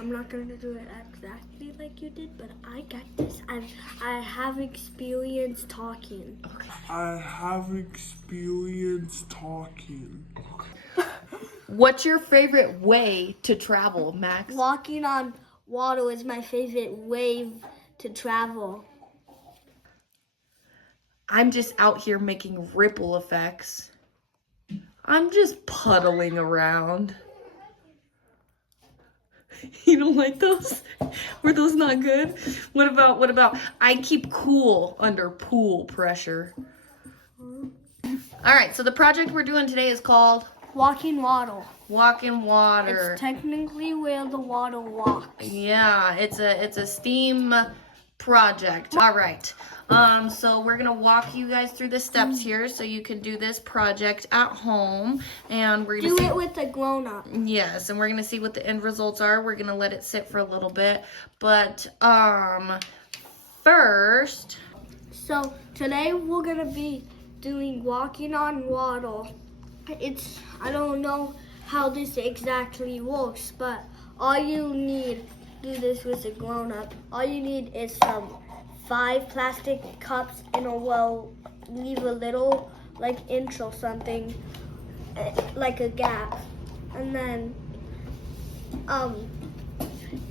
I'm not gonna do it exactly like you did, but I got this. I have experience talking. Okay. I have experience talking. What's your favorite way to travel, Max? Walking on water is my favorite way to travel. I'm just out here making ripple effects. I'm just puddling around. You don't like those? Were those not good? What about I keep cool under pool pressure? All right, so the project we're doing today is called Walking water. Walk in Water. It's technically where the water walks. Yeah, it's a STEAM project. All right. So we're gonna walk you guys through the steps here so you can do this project at home, and we're gonna Do it with a grown-up. Yes, and we're gonna see what the end results are. We're gonna let it sit for a little bit, but first. So today we're gonna be doing walking on water. I don't know how this exactly works, but all you need, do this with a grown-up, all you need is some 5 plastic cups in a row, leave a little like inch or something, like a gap, and then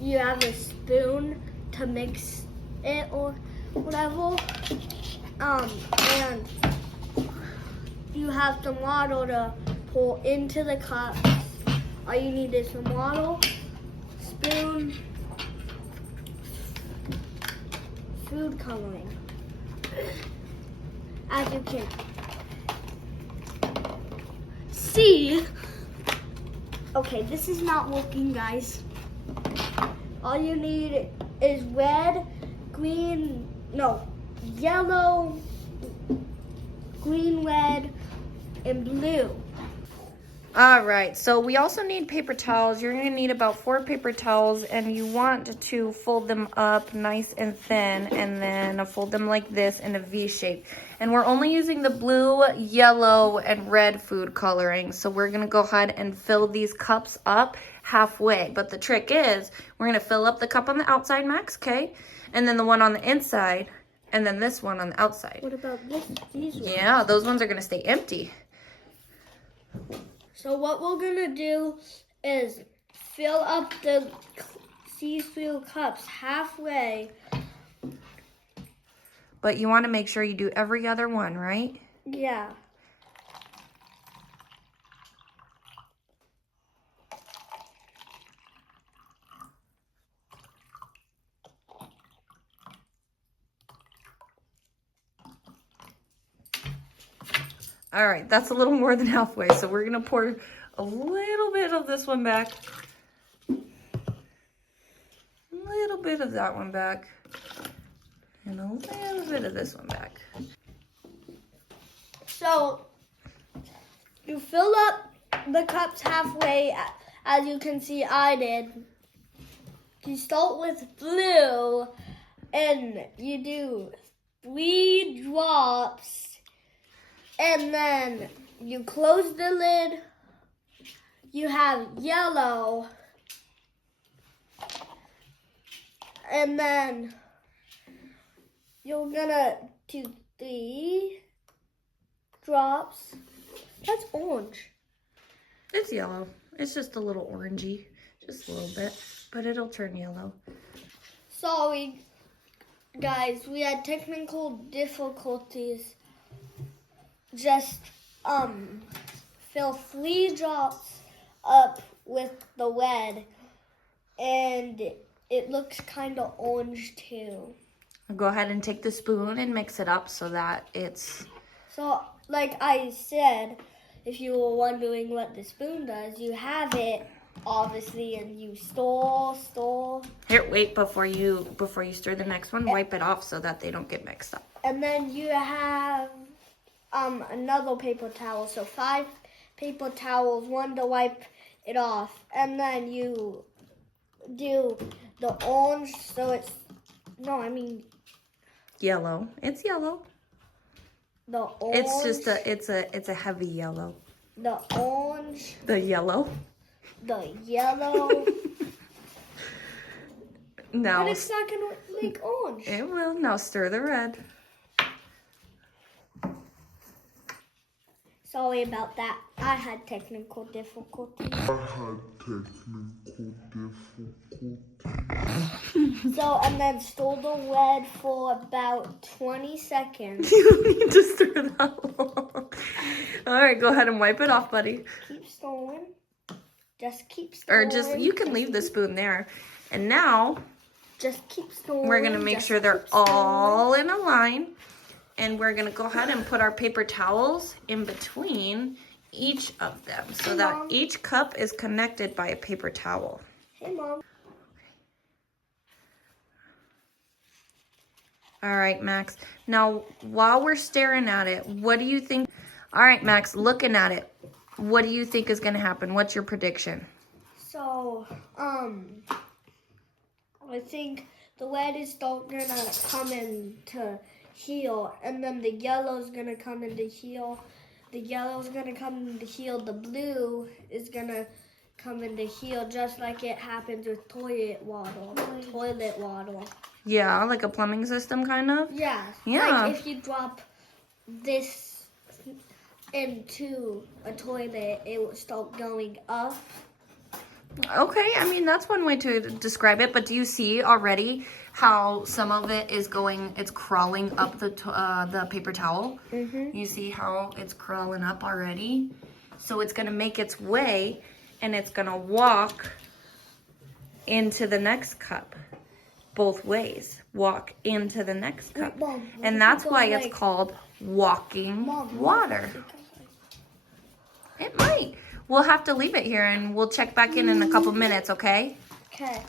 you have a spoon to mix it or whatever, and you have some water to pour into the cups. All you need is some water, spoon, food coloring, as you can see. Okay, this is not working, guys. All you need is yellow, green, red, and blue. All right, so we also need paper towels. You're gonna need about 4 paper towels, and you want to fold them up nice and thin, and then fold them like this in a V shape. And we're only using the blue, yellow, and red food coloring. So we're gonna go ahead and fill these cups up halfway. But the trick is, we're gonna fill up the cup on the outside, Max, okay? And then the one on the inside, and then this one on the outside. What about these ones? Yeah, those ones are gonna stay empty. So what we're gonna do is fill up the see-through cups halfway. But you want to make sure you do every other one, right? Yeah. All right, that's a little more than halfway. So we're gonna pour a little bit of this one back. A little bit of that one back. And a little bit of this one back. So you fill up the cups halfway, as you can see I did. You start with blue, and you do 3 drops. And then you close the lid, you have yellow, and then you're gonna do 3 drops. That's orange. It's yellow. It's just a little orangey, just a little bit, but it'll turn yellow. Sorry, guys, we had technical difficulties. Just fill 3 drops up with the red, and it looks kind of orange too. I'll go ahead and take the spoon and mix it up so that it's... So, like I said, if you were wondering what the spoon does, you have it obviously, and you stir. Here, wait, before you stir the next one, wipe it off so that they don't get mixed up. And then you have another paper towel, so 5 paper towels, 1 to wipe it off, and then you do the orange, so it's Yellow. It's yellow. the orange. It's just it's a heavy yellow. The orange, The yellow. the yellow, Now, But it's not gonna like orange. it will. Now stir the red. Sorry about that. I had technical difficulties. So, and then stir the red for about 20 seconds. You don't need to stir that long. All right, go ahead and wipe it off, buddy. Keep stirring. Just keep Or stirring. just, you can leave the spoon there. And now, Just keep stirring. we're going to make just sure they're keep stirring. all in a line. And we're going to go ahead and put our paper towels in between each of them so that Mom. each cup is connected by a paper towel. Hey, Mom. All right, Max. Now, while we're staring at it, what do you think? All right, Max, looking at it, what do you think is going to happen? What's your prediction? So, I think the red is still gonna come into heal, and then the yellow's gonna come into heal. The yellow's gonna come into heal. The blue is gonna come into heal, just like it happens with toilet water. Toilet water. Yeah, like a plumbing system, kind of? Yeah. Yeah. Like if you drop this into a toilet, it will start going up. Okay, I mean, that's one way to describe it, but do you see already how some of it is going, it's crawling up the paper towel? Mm-hmm. You see how it's crawling up already? So it's going to make its way, and it's going to walk into the next cup. Both ways. Walk into the next cup. Mom, what And if that's you go why like- it's called walking Mom, water. It might. We'll have to leave it here and we'll check back in a couple minutes, okay? Okay.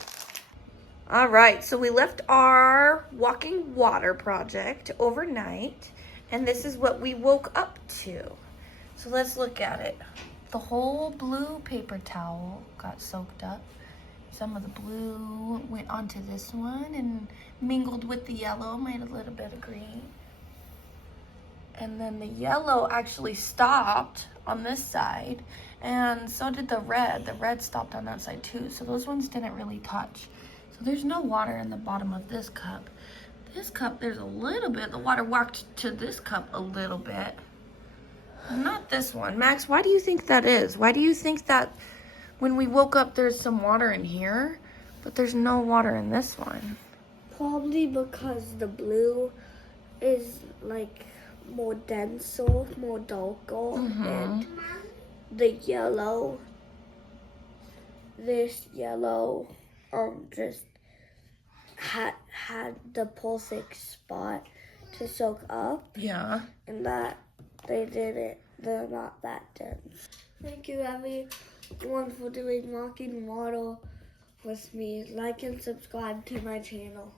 All right, so we left our walking water project overnight, and this is what we woke up to. So let's look at it. The whole blue paper towel got soaked up. Some of the blue went onto this one and mingled with the yellow, made a little bit of green. And then the yellow actually stopped on this side, and so did the red. The red stopped on that side too, so those ones didn't really touch. So there's no water in the bottom of this cup. This cup, there's a little bit. The water walked to this cup a little bit. Not this one. Max, why do you think that is? Why do you think that when we woke up there's some water in here, but there's no water in this one? Probably because the blue is like more denser, more darker, and the yellow, this yellow, just had the perfect spot to soak up, Yeah. and that they're not that dense. Thank you everyone for doing walking water with me. Like and subscribe to my channel.